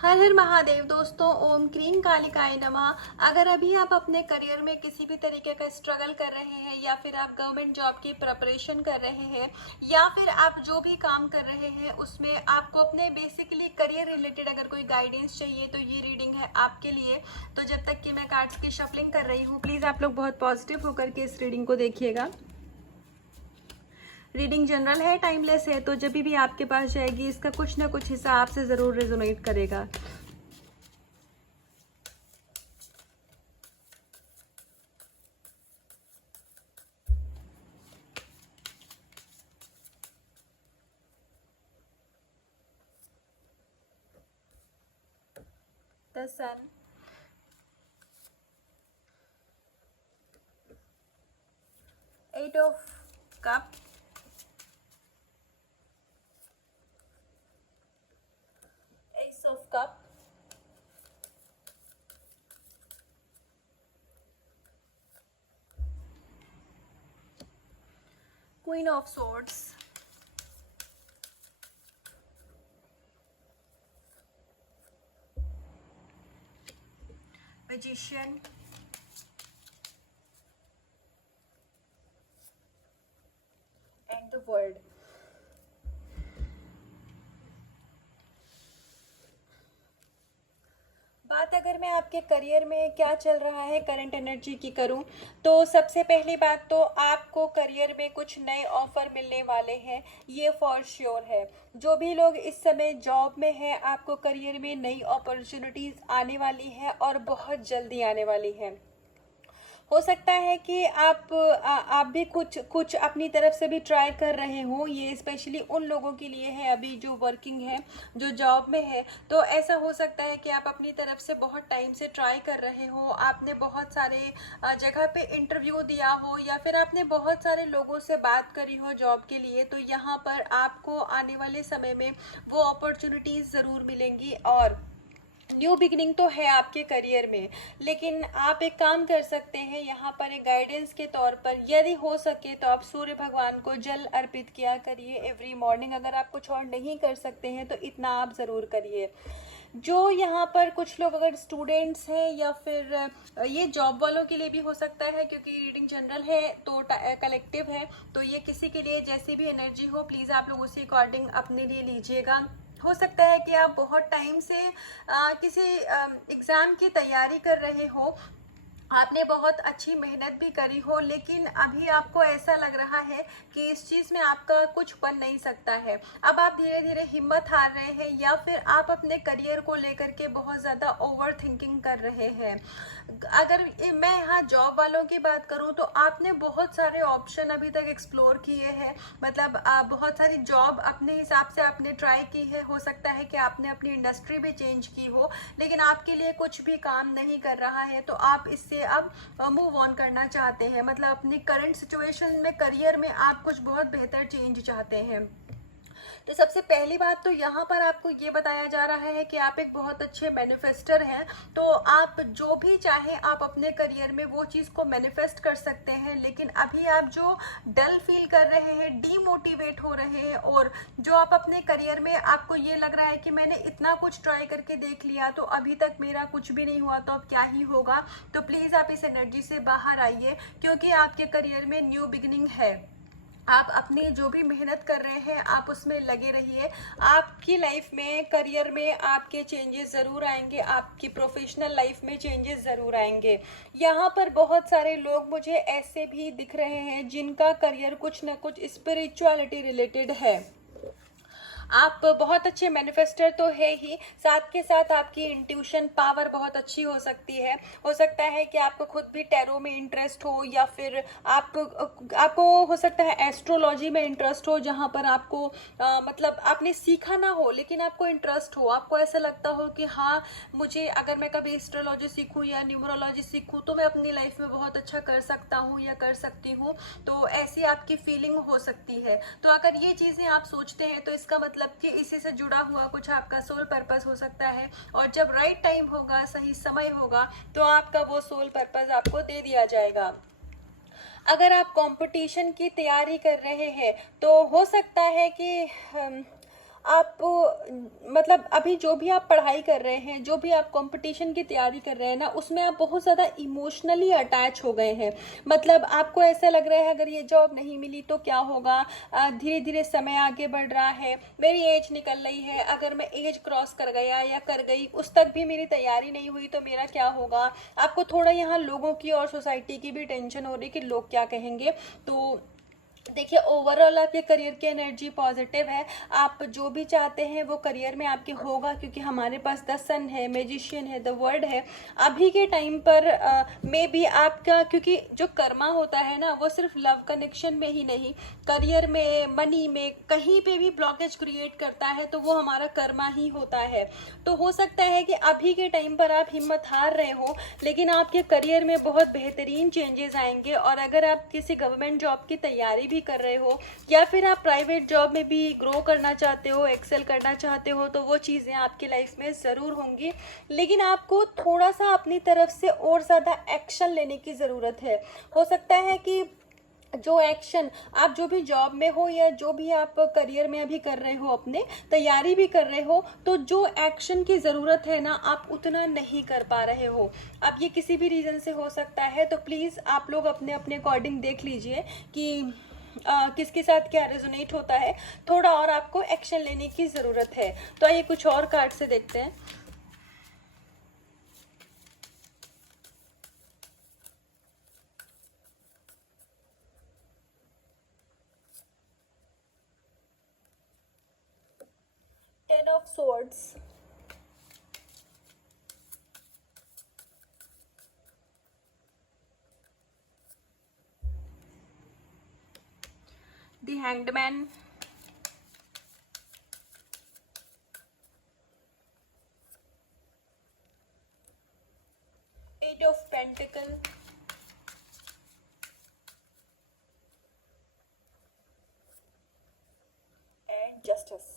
हर हर महादेव दोस्तों, ओम क्रीम कालिकाय नमः। अगर अभी आप अपने करियर में किसी भी तरीके का स्ट्रगल कर रहे हैं या फिर आप गवर्नमेंट जॉब की प्रिपरेशन कर रहे हैं या फिर आप जो भी काम कर रहे हैं उसमें आपको अपने बेसिकली करियर रिलेटेड अगर कोई गाइडेंस चाहिए तो ये रीडिंग है आपके लिए। तो जब तक कि मैं कार्ड्स की शफलिंग कर रही हूँ, प्लीज़ आप लोग बहुत पॉजिटिव होकर के इस रीडिंग को देखिएगा। रीडिंग जनरल है, टाइमलेस है, तो जब भी आपके पास जाएगी इसका कुछ ना कुछ हिस्सा आपसे ज़रूर रेजोनेट करेगा। The Sun, Eight of Cup, Ace of Cup, Queen of Swords, Magician, and the World। बात अगर मैं आपके करियर में क्या चल रहा है करंट एनर्जी की करूं, तो सबसे पहली बात तो आपको करियर में कुछ नए ऑफर मिलने वाले हैं, ये फॉर श्योर है। जो भी लोग इस समय जॉब में हैं, आपको करियर में नई अपॉर्चुनिटीज आने वाली है और बहुत जल्दी आने वाली है। हो सकता है कि आप भी कुछ कुछ अपनी तरफ से भी ट्राई कर रहे हो। ये स्पेशली उन लोगों के लिए है अभी जो वर्किंग है, जो जॉब में है। तो ऐसा हो सकता है कि आप अपनी तरफ से बहुत टाइम से ट्राई कर रहे हो, आपने बहुत सारे जगह पे इंटरव्यू दिया हो या फिर आपने बहुत सारे लोगों से बात करी हो जॉब के लिए। तो यहाँ पर आपको आने वाले समय में वो अपॉर्चुनिटीज़ ज़रूर मिलेंगी और न्यू बिगिनिंग तो है आपके करियर में। लेकिन आप एक काम कर सकते हैं यहाँ पर एक गाइडेंस के तौर पर, यदि हो सके तो आप सूर्य भगवान को जल अर्पित किया करिए एवरी मॉर्निंग। अगर आप कुछ और नहीं कर सकते हैं तो इतना आप ज़रूर करिए। जो यहाँ पर कुछ लोग अगर स्टूडेंट्स हैं या फिर ये जॉब वालों के लिए भी हो सकता है, क्योंकि रीडिंग जनरल है तो कलेक्टिव है, तो ये किसी के लिए जैसी भी एनर्जी हो प्लीज़ आप लोग उसी अकॉर्डिंग अपने लिए लीजिएगा। हो सकता है कि आप बहुत टाइम से किसी एग्ज़ाम की तैयारी कर रहे हो, आपने बहुत अच्छी मेहनत भी करी हो, लेकिन अभी आपको ऐसा लग रहा है कि इस चीज़ में आपका कुछ बन नहीं सकता है। अब आप धीरे धीरे हिम्मत हार रहे हैं या फिर आप अपने करियर को लेकर के बहुत ज़्यादा ओवर थिंकिंग कर रहे हैं। अगर मैं यहाँ जॉब वालों की बात करूँ तो आपने बहुत सारे ऑप्शन अभी तक एक्सप्लोर किए हैं, मतलब बहुत सारी जॉब अपने हिसाब से आपने ट्राई की है। हो सकता है कि आपने अपनी इंडस्ट्री भी चेंज की हो, लेकिन आपके लिए कुछ भी काम नहीं कर रहा है, तो आप इससे अब मूव ऑन करना चाहते हैं। मतलब अपनी करंट सिचुएशन में करियर में आप कुछ बहुत बेहतर चेंज चाहते हैं। तो सबसे पहली बात तो यहाँ पर आपको ये बताया जा रहा है कि आप एक बहुत अच्छे मैनिफेस्टर हैं। तो आप जो भी चाहें आप अपने करियर में वो चीज़ को मैनिफेस्ट कर सकते हैं। लेकिन अभी आप जो डल फील कर रहे हैं, डीमोटिवेट हो रहे हैं, और जो आप अपने करियर में आपको ये लग रहा है कि मैंने इतना कुछ ट्राई करके देख लिया तो अभी तक मेरा कुछ भी नहीं हुआ, तो अब क्या ही होगा। तो प्लीज़ आप इस एनर्जी से बाहर आइए, क्योंकि आपके करियर में न्यू बिगिनिंग है। आप अपनी जो भी मेहनत कर रहे हैं आप उसमें लगे रहिए। आपकी लाइफ में, करियर में आपके चेंजेस ज़रूर आएंगे, आपकी प्रोफेशनल लाइफ में चेंजेस ज़रूर आएंगे। यहाँ पर बहुत सारे लोग मुझे ऐसे भी दिख रहे हैं जिनका करियर कुछ ना कुछ स्पिरिचुअलिटी रिलेटेड है। आप बहुत अच्छे मैनिफेस्टर तो है ही, साथ के साथ आपकी इंट्यूशन पावर बहुत अच्छी हो सकती है। हो सकता है कि आपको खुद भी टैरो में इंटरेस्ट हो या फिर आपको हो सकता है एस्ट्रोलॉजी में इंटरेस्ट हो, जहाँ पर आपको मतलब आपने सीखा ना हो लेकिन आपको इंटरेस्ट हो। आपको ऐसा लगता हो कि हाँ, मुझे अगर मैं कभी एस्ट्रोलॉजी सीखूं या न्यूमरोलॉजी सीखूं तो मैं अपनी लाइफ में बहुत अच्छा कर सकता हूँ या कर सकती हूँ। तो ऐसी आपकी फीलिंग हो सकती है। तो अगर ये चीज़ें आप सोचते हैं तो इसका मतलब कि इसी से जुड़ा हुआ कुछ आपका सोल पर्पस हो सकता है, और जब राइट टाइम होगा, सही समय होगा, तो आपका वो सोल पर्पस आपको दे दिया जाएगा। अगर आप कंपटीशन की तैयारी कर रहे हैं तो हो सकता है कि आप मतलब अभी जो भी आप पढ़ाई कर रहे हैं, जो भी आप कंपटीशन की तैयारी कर रहे हैं ना, उसमें आप बहुत ज़्यादा इमोशनली अटैच हो गए हैं। मतलब आपको ऐसा लग रहा है अगर ये जॉब नहीं मिली तो क्या होगा, धीरे धीरे समय आगे बढ़ रहा है, मेरी एज निकल रही है, अगर मैं एज क्रॉस कर गया या कर गई उस तक भी मेरी तैयारी नहीं हुई तो मेरा क्या होगा। आपको थोड़ा यहाँ लोगों की और सोसाइटी की भी टेंशन हो रही कि लोग क्या कहेंगे। तो देखिए, ओवरऑल आपके करियर की एनर्जी पॉजिटिव है। आप जो भी चाहते हैं वो करियर में आपके होगा, क्योंकि हमारे पास द सन है, मैजिशियन है, द वर्ड है। अभी के टाइम पर मे बी आपका, क्योंकि जो कर्मा होता है ना वो सिर्फ लव कनेक्शन में ही नहीं, करियर में, मनी में, कहीं पे भी ब्लॉकेज क्रिएट करता है तो वो हमारा कर्मा ही होता है। तो हो सकता है कि अभी के टाइम पर आप हिम्मत हार रहे हो, लेकिन आपके करियर में बहुत बेहतरीन चेंजेस आएंगे। और अगर आप किसी गवर्नमेंट जॉब की तैयारी भी कर रहे हो या फिर आप प्राइवेट जॉब में भी ग्रो करना चाहते हो, एक्सेल करना चाहते हो, तो वो चीज़ें आपकी लाइफ में ज़रूर होंगी। लेकिन आपको थोड़ा सा अपनी तरफ से और ज़्यादा एक्शन लेने की ज़रूरत है। हो सकता है कि जो एक्शन आप जो भी जॉब में हो या जो भी आप करियर में अभी कर रहे हो, अपने तैयारी भी कर रहे हो, तो जो एक्शन की ज़रूरत है ना आप उतना नहीं कर पा रहे हो। अब ये किसी भी रीज़न से हो सकता है, तो प्लीज़ आप लोग अपने अपने अकॉर्डिंग देख लीजिए कि किसके साथ क्या रेजोनेट होता है। थोड़ा और आपको एक्शन लेने की ज़रूरत है। तो आइए कुछ और कार्ड से देखते हैं। Ten of swords, the hanged man, eight of pentacle, and justice.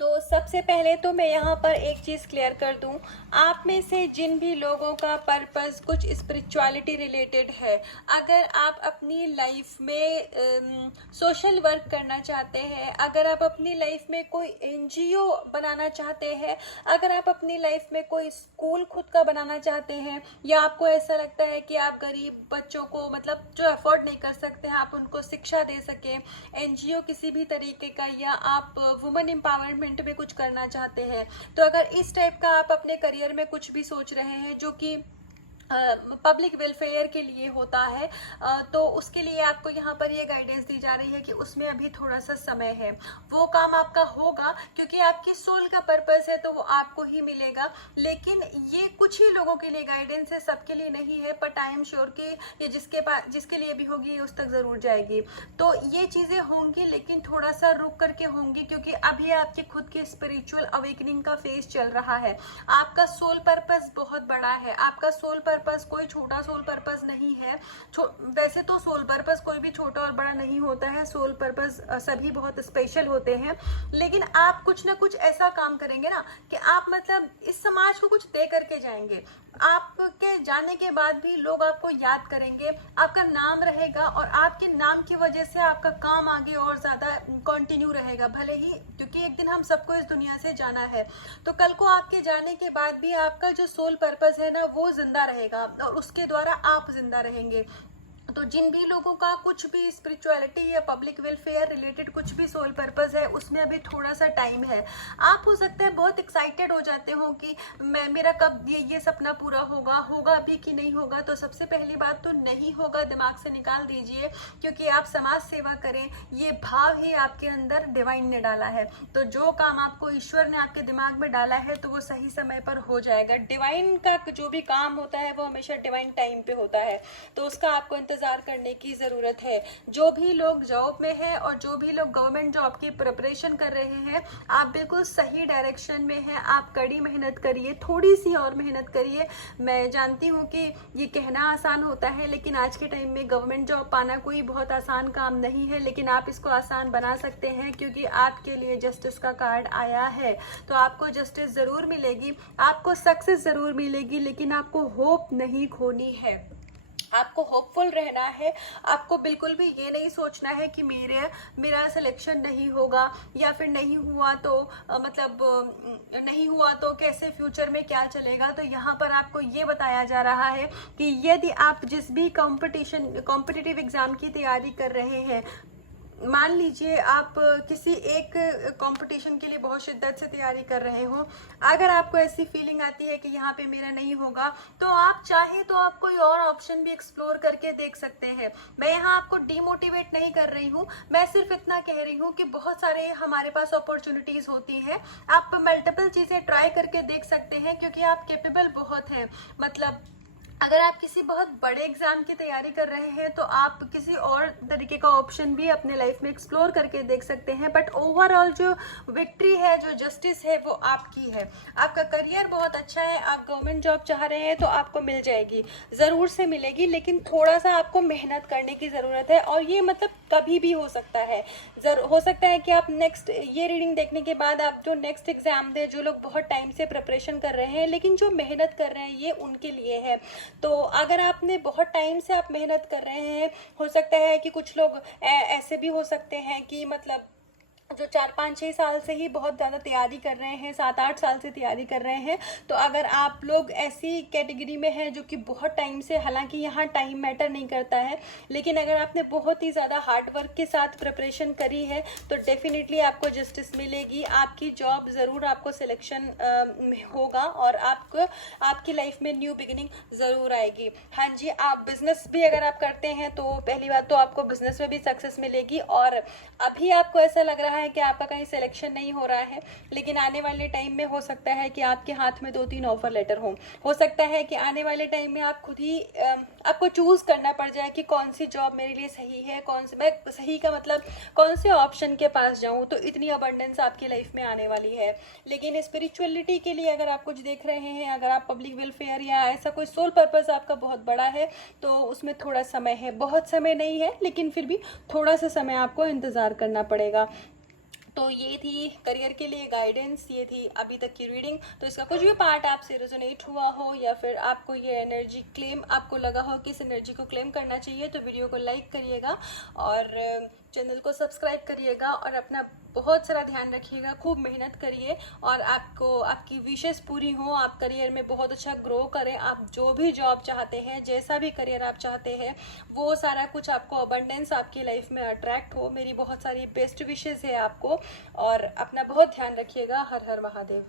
तो सबसे पहले तो मैं यहाँ पर एक चीज़ क्लियर कर दूँ, आप में से जिन भी लोगों का पर्पस कुछ स्पिरिचुअलिटी रिलेटेड है, अगर आप अपनी लाइफ में सोशल वर्क करना चाहते हैं, अगर आप अपनी लाइफ में कोई एनजीओ बनाना चाहते हैं, अगर आप अपनी लाइफ में कोई स्कूल खुद का बनाना चाहते हैं, या आपको ऐसा लगता है कि आप गरीब बच्चों को, मतलब जो अफोर्ड नहीं कर सकते हैं, आप उनको शिक्षा दे सकें, एनजीओ किसी भी तरीके का, या आप वुमेन एम्पावरमेंट में कुछ करना चाहते हैं, तो अगर इस टाइप का आप अपने करियर में कुछ भी सोच रहे हैं जो कि पब्लिक वेलफेयर के लिए होता है, तो उसके लिए आपको यहाँ पर ये गाइडेंस दी जा रही है कि उसमें अभी थोड़ा सा समय है। वो काम आपका होगा क्योंकि आपकी सोल का पर्पस है, तो वो आपको ही मिलेगा। लेकिन ये कुछ ही लोगों के लिए गाइडेंस है, सबके लिए नहीं है। बट आई एम श्योर कि ये जिसके लिए भी होगी उस तक ज़रूर जाएगी। तो ये चीज़ें होंगी, लेकिन थोड़ा सा रुक करके होंगी, क्योंकि अभी आपकी खुद की स्पिरिचुअल अवेकनिंग का फेज चल रहा है। आपका सोल पर्पस बहुत बड़ा है। आपका सोल पर्पस कोई छोटा सोल पर्पस नहीं है। वैसे तो सोल पर्पस कोई भी छोटा और बड़ा नहीं होता है, सोल पर्पस सभी बहुत स्पेशल होते हैं। लेकिन आप कुछ ना कुछ ऐसा काम करेंगे ना कि आप मतलब इस समाज को कुछ दे करके जाएंगे। आपके जाने के बाद भी लोग आपको याद करेंगे, आपका नाम रहेगा, और आपके नाम की वजह से आपका काम आगे और ज़्यादा कंटिन्यू रहेगा। भले ही, क्योंकि एक दिन हम सबको इस दुनिया से जाना है, तो कल को आपके जाने के बाद भी आपका जो सोल पर्पस है ना वो जिंदा रहेगा, और उसके द्वारा आप जिंदा रहेंगे। तो जिन भी लोगों का कुछ भी स्पिरिचुअलिटी या पब्लिक वेलफेयर रिलेटेड कुछ भी सोल पर्पस है, उसमें अभी थोड़ा सा टाइम है। आप हो सकते हैं बहुत एक्साइटेड हो जाते हो कि मेरा कब ये सपना पूरा होगा अभी कि नहीं होगा। तो सबसे पहली बात तो नहीं होगा, दिमाग से निकाल दीजिए, क्योंकि आप समाज सेवा करें, ये भाव ही आपके अंदर डिवाइन ने डाला है। तो जो काम आपको ईश्वर ने आपके दिमाग में डाला है, तो वो सही समय पर हो जाएगा। डिवाइन का जो भी काम होता है वो हमेशा डिवाइन टाइम पे होता है, तो उसका आपको इंतजार करने की ज़रूरत है। जो भी लोग जॉब में हैं और जो भी लोग गवर्नमेंट जॉब की प्रिपरेशन कर रहे हैं, आप बिल्कुल सही डायरेक्शन में हैं। आप कड़ी मेहनत करिए, थोड़ी सी और मेहनत करिए। मैं जानती हूँ कि ये कहना आसान होता है, लेकिन आज के टाइम में गवर्नमेंट जॉब पाना कोई बहुत आसान काम नहीं है। लेकिन आप इसको आसान बना सकते हैं, क्योंकि आपके लिए जस्टिस का कार्ड आया है। तो आपको जस्टिस ज़रूर मिलेगी, आपको सक्सेस ज़रूर मिलेगी, लेकिन आपको होप नहीं खोनी है। आपको होपफुल रहना है। आपको बिल्कुल भी ये नहीं सोचना है कि मेरा सिलेक्शन नहीं होगा या फिर नहीं हुआ तो नहीं हुआ तो कैसे फ्यूचर में क्या चलेगा। तो यहाँ पर आपको ये बताया जा रहा है कि यदि आप जिस भी कॉम्पिटिटिव एग्जाम की तैयारी कर रहे हैं, मान लीजिए आप किसी एक कंपटीशन के लिए बहुत शिद्दत से तैयारी कर रहे हो, अगर आपको ऐसी फीलिंग आती है कि यहाँ पे मेरा नहीं होगा, तो आप चाहे तो आप कोई और ऑप्शन भी एक्सप्लोर करके देख सकते हैं। मैं यहाँ आपको डीमोटिवेट नहीं कर रही हूँ, मैं सिर्फ इतना कह रही हूँ कि बहुत सारे हमारे पास अपॉर्चुनिटीज होती हैं। आप मल्टीपल चीजें ट्राई करके देख सकते हैं क्योंकि आप कैपेबल बहुत हैं। मतलब अगर आप किसी बहुत बड़े एग्जाम की तैयारी कर रहे हैं तो आप किसी और तरीके का ऑप्शन भी अपने लाइफ में एक्सप्लोर करके देख सकते हैं, बट ओवरऑल जो विक्ट्री है, जो जस्टिस है, वो आपकी है। आपका करियर बहुत अच्छा है, आप गवर्नमेंट जॉब चाह रहे हैं तो आपको मिल जाएगी, ज़रूर से मिलेगी, लेकिन थोड़ा सा आपको मेहनत करने की ज़रूरत है। और ये मतलब कभी भी हो सकता है, हो सकता है कि आप नेक्स्ट ये रीडिंग देखने के बाद आप जो नेक्स्ट एग्जाम दें, जो लोग बहुत टाइम से प्रिपरेशन कर रहे हैं लेकिन जो मेहनत कर रहे हैं, ये उनके लिए है। तो अगर आपने बहुत टाइम से आप मेहनत कर रहे हैं, हो सकता है कि कुछ लोग ऐसे भी हो सकते हैं कि मतलब जो 4-5-6 साल से ही बहुत ज़्यादा तैयारी कर रहे हैं, 7-8 साल से तैयारी कर रहे हैं। तो अगर आप लोग ऐसी कैटेगरी में हैं जो कि बहुत टाइम से, हालांकि यहाँ टाइम मैटर नहीं करता है, लेकिन अगर आपने बहुत ही ज़्यादा हार्ड वर्क के साथ प्रिपरेशन करी है तो डेफिनेटली आपको जस्टिस मिलेगी, आपकी जॉब ज़रूर, आपको सिलेक्शन होगा और आपकी लाइफ में न्यू बिगिनिंग ज़रूर आएगी। हाँ जी, आप बिजनेस भी अगर आप करते हैं तो पहली बात तो आपको बिजनेस में भी सक्सेस मिलेगी। और अभी आपको ऐसा लग रहा है कि आपका कहीं सिलेक्शन नहीं हो रहा है, लेकिन आने वाले टाइम में हो सकता है कि आपके हाथ में 2-3 ऑफर लेटर हो सकता है कि आने वाले टाइम में आप खुद ही आपको चूज करना पड़ जाए कि कौन सी जॉब मेरे लिए सही है, कौन सी, मैं सही का मतलब कौन से ऑप्शन के पास जाऊं। तो इतनी अबंडेंस आपकी लाइफ में आने वाली है। लेकिन स्पिरिचुअलिटी के लिए अगर आप कुछ देख रहे हैं, अगर आप पब्लिक वेलफेयर या ऐसा कोई सोल पर्पस आपका बहुत बड़ा है, तो उसमें थोड़ा समय है, बहुत समय नहीं है लेकिन फिर भी थोड़ा सा समय आपको इंतज़ार करना पड़ेगा। तो ये थी करियर के लिए गाइडेंस, ये थी अभी तक की रीडिंग। तो इसका कुछ भी पार्ट आपसे रेजोनेट हुआ हो या फिर आपको ये एनर्जी क्लेम, आपको लगा हो कि इस एनर्जी को क्लेम करना चाहिए, तो वीडियो को लाइक करिएगा और चैनल को सब्सक्राइब करिएगा और अपना बहुत सारा ध्यान रखिएगा, खूब मेहनत करिए और आपकी विशेष पूरी हो, आप करियर में बहुत अच्छा ग्रो करें। आप जो भी जॉब चाहते हैं, जैसा भी करियर आप चाहते हैं, वो सारा कुछ आपको अबंडेंस आपकी लाइफ में अट्रैक्ट हो। मेरी बहुत सारी बेस्ट विशेष है आपको और अपना बहुत ध्यान रखिएगा। हर हर महादेव।